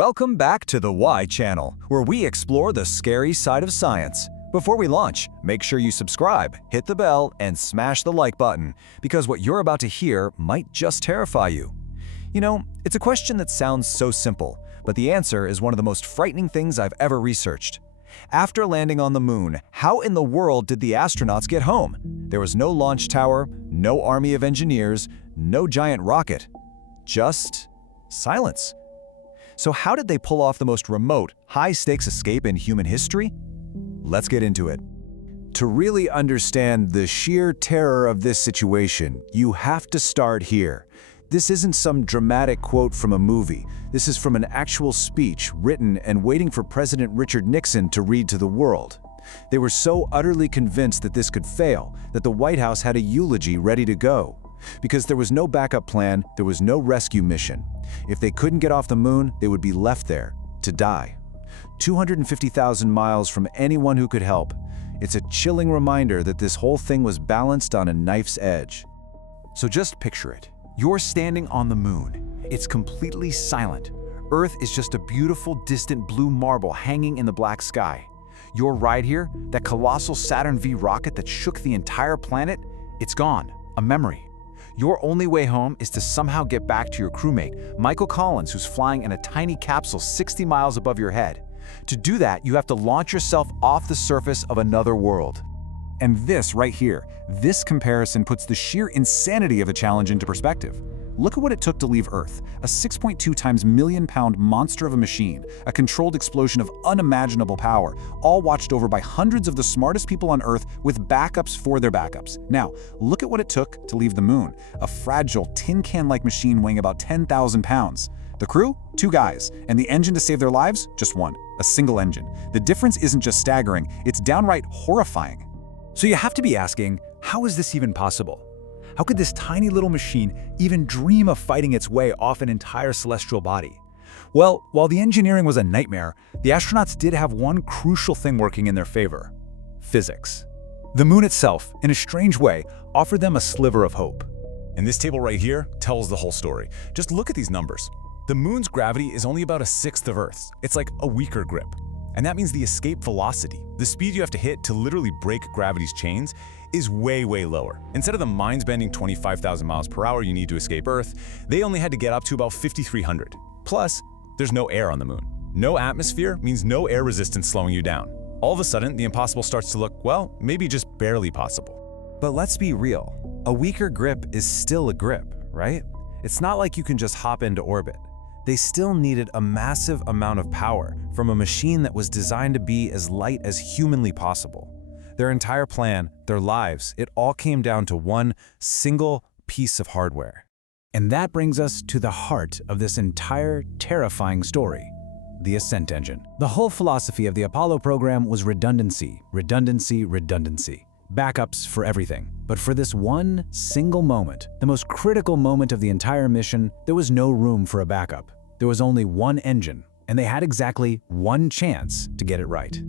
Welcome back to the Why channel, where we explore the scary side of science. Before we launch, make sure you subscribe, hit the bell, and smash the like button, because what you're about to hear might just terrify you. You know, it's a question that sounds so simple, but the answer is one of the most frightening things I've ever researched. After landing on the moon, how in the world did the astronauts get home? There was no launch tower, no army of engineers, no giant rocket. Just silence. So how did they pull off the most remote, high-stakes escape in human history? Let's get into it. To really understand the sheer terror of this situation, you have to start here. This isn't some dramatic quote from a movie. This is from an actual speech written and waiting for President Richard Nixon to read to the world. They were so utterly convinced that this could fail that the White House had a eulogy ready to go. Because there was no backup plan, there was no rescue mission. If they couldn't get off the moon, they would be left there to die. 250,000 miles from anyone who could help. It's a chilling reminder that this whole thing was balanced on a knife's edge. So just picture it. You're standing on the moon. It's completely silent. Earth is just a beautiful, distant blue marble hanging in the black sky. Your ride here, that colossal Saturn V rocket that shook the entire planet, it's gone, a memory. Your only way home is to somehow get back to your crewmate, Michael Collins, who's flying in a tiny capsule 60 miles above your head. To do that, you have to launch yourself off the surface of another world. And this right here, this comparison puts the sheer insanity of the challenge into perspective. Look at what it took to leave Earth, a 6.2 times million-pound monster of a machine, a controlled explosion of unimaginable power, all watched over by hundreds of the smartest people on Earth with backups for their backups. Now, look at what it took to leave the moon, a fragile, tin can-like machine weighing about 10,000 pounds. The crew? 2 guys. And the engine to save their lives? Just 1. A single engine. The difference isn't just staggering, it's downright horrifying. So you have to be asking, how is this even possible? How could this tiny little machine even dream of fighting its way off an entire celestial body? Well, while the engineering was a nightmare, the astronauts did have one crucial thing working in their favor: physics. The moon itself, in a strange way, offered them a sliver of hope. And this table right here tells the whole story. Just look at these numbers. The moon's gravity is only about 1/6 of Earth's. It's like a weaker grip. And that means the escape velocity, the speed you have to hit to literally break gravity's chains, is way, way lower. Instead of the mind-bending 25,000 miles per hour you need to escape Earth, they only had to get up to about 5,300. Plus, there's no air on the moon. No atmosphere means no air resistance slowing you down. All of a sudden, the impossible starts to look, well, maybe just barely possible. But let's be real. A weaker grip is still a grip, right? It's not like you can just hop into orbit. They still needed a massive amount of power from a machine that was designed to be as light as humanly possible. Their entire plan, their lives, it all came down to one single piece of hardware. And that brings us to the heart of this entire terrifying story: the ascent engine. The whole philosophy of the Apollo program was redundancy, redundancy, redundancy. Backups for everything. But for this one single moment, the most critical moment of the entire mission, there was no room for a backup. There was only one engine, and they had exactly one chance to get it right.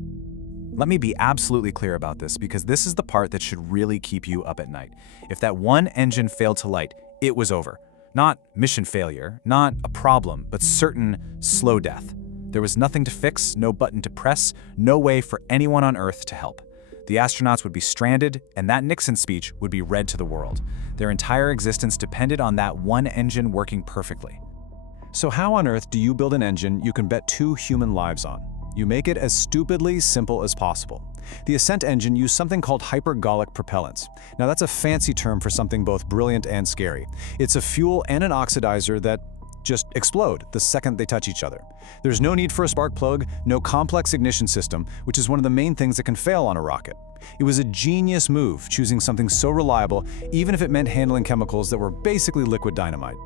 Let me be absolutely clear about this, because this is the part that should really keep you up at night. If that one engine failed to light, it was over. Not mission failure, not a problem, but certain slow death. There was nothing to fix, no button to press, no way for anyone on Earth to help. The astronauts would be stranded, and that Nixon speech would be read to the world. Their entire existence depended on that one engine working perfectly. So how on earth do you build an engine you can bet 2 human lives on? You make it as stupidly simple as possible. The ascent engine used something called hypergolic propellants. Now that's a fancy term for something both brilliant and scary. It's a fuel and an oxidizer that just explode the second they touch each other. There's no need for a spark plug, no complex ignition system, which is one of the main things that can fail on a rocket. It was a genius move, choosing something so reliable, even if it meant handling chemicals that were basically liquid dynamite.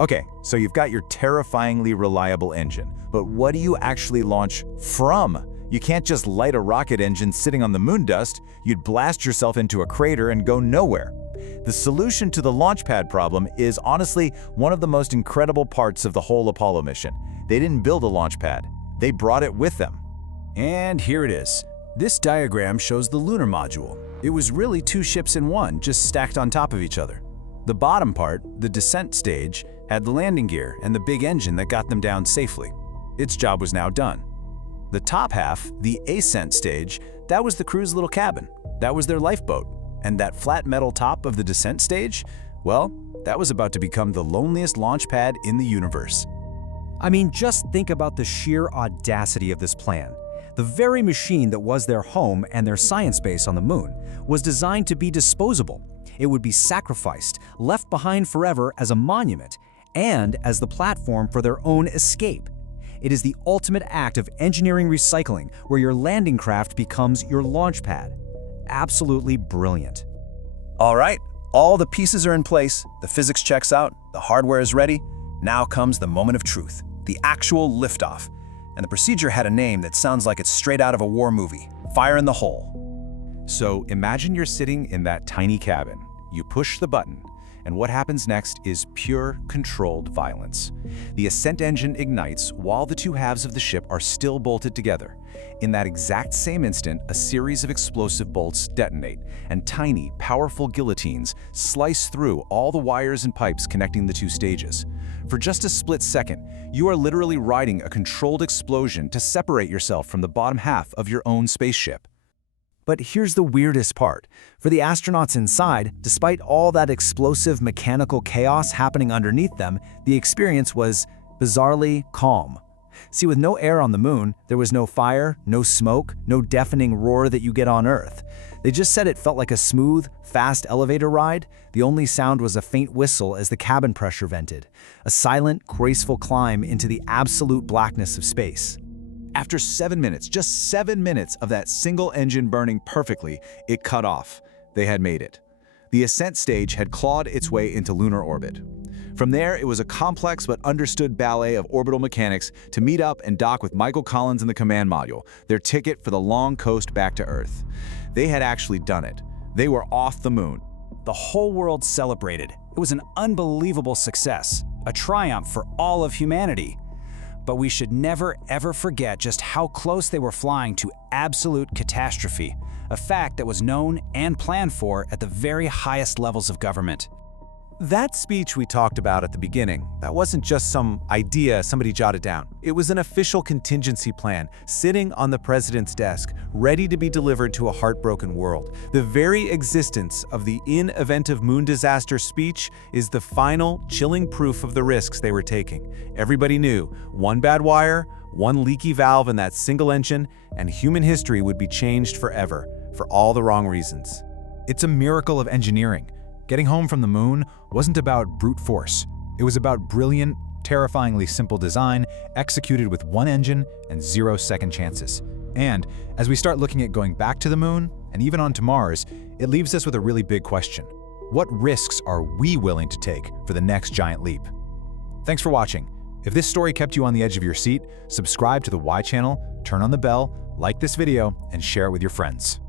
Okay, so you've got your terrifyingly reliable engine, but what do you actually launch from? You can't just light a rocket engine sitting on the moon dust. You'd blast yourself into a crater and go nowhere. The solution to the launch pad problem is honestly one of the most incredible parts of the whole Apollo mission. They didn't build a launch pad, they brought it with them. And here it is. This diagram shows the lunar module. It was really 2 ships in one, just stacked on top of each other. The bottom part, the descent stage, had the landing gear and the big engine that got them down safely. Its job was now done. The top half, the ascent stage, that was the crew's little cabin. That was their lifeboat. And that flat metal top of the descent stage, well, that was about to become the loneliest launch pad in the universe. I mean, just think about the sheer audacity of this plan. The very machine that was their home and their science base on the moon was designed to be disposable. It would be sacrificed, left behind forever as a monument, and as the platform for their own escape. It is the ultimate act of engineering recycling, where your landing craft becomes your launch pad. Absolutely brilliant. All right, all the pieces are in place, the physics checks out, the hardware is ready. Now comes the moment of truth, the actual liftoff. And the procedure had a name that sounds like it's straight out of a war movie, Fire in the Hole. So imagine you're sitting in that tiny cabin. You push the button, and what happens next is pure controlled violence. The ascent engine ignites while the two halves of the ship are still bolted together. In that exact same instant, a series of explosive bolts detonate, and tiny, powerful guillotines slice through all the wires and pipes connecting the two stages. For just a split second, you are literally riding a controlled explosion to separate yourself from the bottom half of your own spaceship. But here's the weirdest part. For the astronauts inside, despite all that explosive mechanical chaos happening underneath them, the experience was bizarrely calm. See, with no air on the moon, there was no fire, no smoke, no deafening roar that you get on Earth. They just said it felt like a smooth, fast elevator ride. The only sound was a faint whistle as the cabin pressure vented. A silent, graceful climb into the absolute blackness of space. After 7 minutes, just 7 minutes of that single engine burning perfectly, it cut off. They had made it. The ascent stage had clawed its way into lunar orbit. From there, it was a complex but understood ballet of orbital mechanics to meet up and dock with Michael Collins in the command module, their ticket for the long coast back to Earth. They had actually done it. They were off the moon. The whole world celebrated. It was an unbelievable success, a triumph for all of humanity. But we should never, ever forget just how close they were flying to absolute catastrophe, a fact that was known and planned for at the very highest levels of government. That speech we talked about at the beginning, that wasn't just some idea somebody jotted down. It was an official contingency plan sitting on the president's desk, ready to be delivered to a heartbroken world. The very existence of the in event of moon disaster speech is the final, chilling proof of the risks they were taking. Everybody knew one bad wire, one leaky valve in that single engine, and human history would be changed forever, for all the wrong reasons. It's a miracle of engineering. Getting home from the moon wasn't about brute force. It was about brilliant, terrifyingly simple design executed with one engine and 0 second chances. And as we start looking at going back to the moon and even onto Mars, it leaves us with a really big question. What risks are we willing to take for the next giant leap? Thanks for watching. If this story kept you on the edge of your seat, subscribe to the Y channel, turn on the bell, like this video, and share it with your friends.